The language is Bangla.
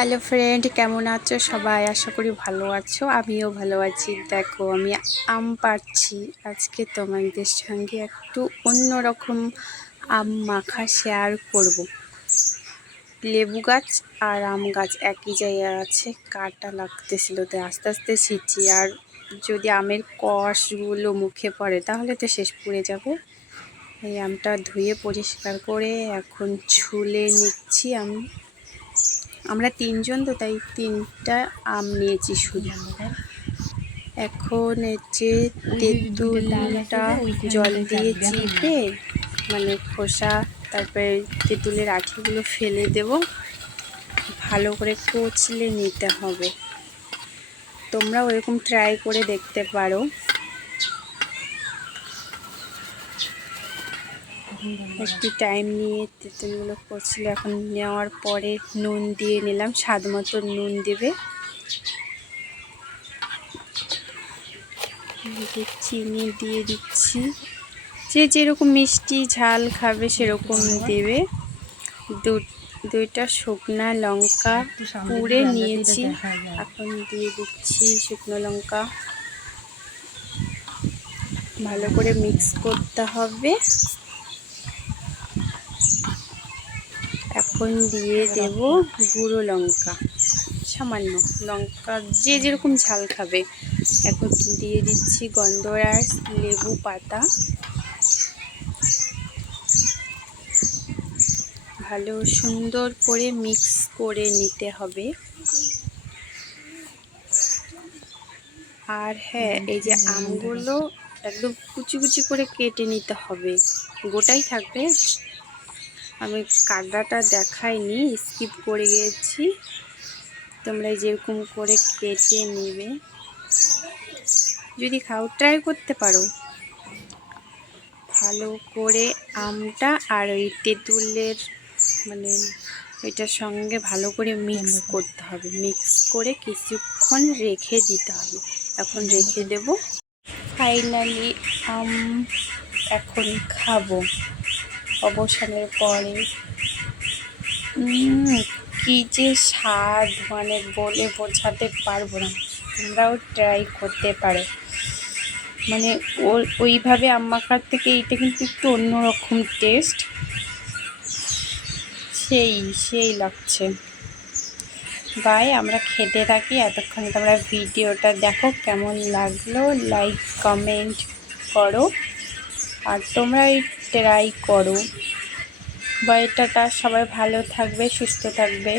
হ্যালো ফ্রেন্ড, কেমন আছো সবাই? আশা করি ভালো আছো। আমিও ভালো আছি। দেখো, আমি আম পাড়ছি। আজকে তোমাদের সঙ্গে একটু অন্যরকম আম মাখা শেয়ার করব। লেবু গাছ আর আম গাছ একই জায়গায় আছে, কাটা লাগতেছিল, তো আস্তে আস্তে ছিঁচি। আর যদি আমের কষগুলো মুখে পড়ে তাহলে তো শেষ পুড়ে যাবে। এই আমটা ধুয়ে পরিষ্কার করে এখন ছুলে নিচ্ছি। আমরা তিনজন, তো তাই 3টা আম নিয়েছি শুধু। এখন যে তেঁতুলটা জল দিয়ে চিপে মানে খোসা, তারপরে তেঁতুলের আঠিগুলো ফেলে দেব, ভালো করে কচলে নিতে হবে। তোমরা ওরকম ট্রাই করে দেখতে পারো। একটু টাইম নিয়ে তেঁতুলগুলো কচলে এখন নেওয়ার পরে নুন দিয়ে নিলাম, স্বাদ মতো নুন দেবে। চিনি দিয়ে দিচ্ছি, যে যেরকম মিষ্টি ঝাল খাবে সেরকম দেবে। দুইটা শুকনা লঙ্কা পুড়ে নিয়েছি, এখন দিয়ে দিচ্ছি শুকনো লঙ্কা। ভালো করে মিক্স করতে হবে। এখন দিয়ে দেব গুঁড়ো লঙ্কা, সামান্য লঙ্কা, যে যেরকম ঝাল খাবে। এখন দিয়ে দিচ্ছি গন্ধরাস লেবু পাতা। ভালো সুন্দর করে মিক্স করে নিতে হবে। আর হ্যাঁ, এই যে আমগুলো একদম কুচি কুচি করে কেটে নিতে হবে, গোটাই থাকবে। আমি কাটাটা দেখাইনি, স্কিপ করে গিয়েছি। তোমরা যেরকম করে কেটে নেবে, যদি খাও ট্রাই করতে পারো। ভালো করে আমটা আর ওই তেঁতুলের মানে ওইটার সঙ্গে ভালো করে মিক্স করতে হবে। মিক্স করে কিছুক্ষণ রেখে দিতে হবে। এখন রেখে দেব। ফাইনালি আম এখন খাবো অবসানের পরে। কি যে স্বাদ, মানে বলে বোঝাতে পারবো না। তোমরাও ট্রাই করতে পারো। মানে ওইভাবে আম মাখার থেকে এইটা কিন্তু একটু অন্যরকম টেস্ট, সেই লাগছে। বাই, আমরা খেতে থাকি। এতক্ষণে তোমরা ভিডিওটা দেখো, কেমন লাগলো লাইক কমেন্ট করো, আর তোমরা ট্রাই করো। Bye, tata. সবাই ভালো থাকবে, সুস্থ থাকবে।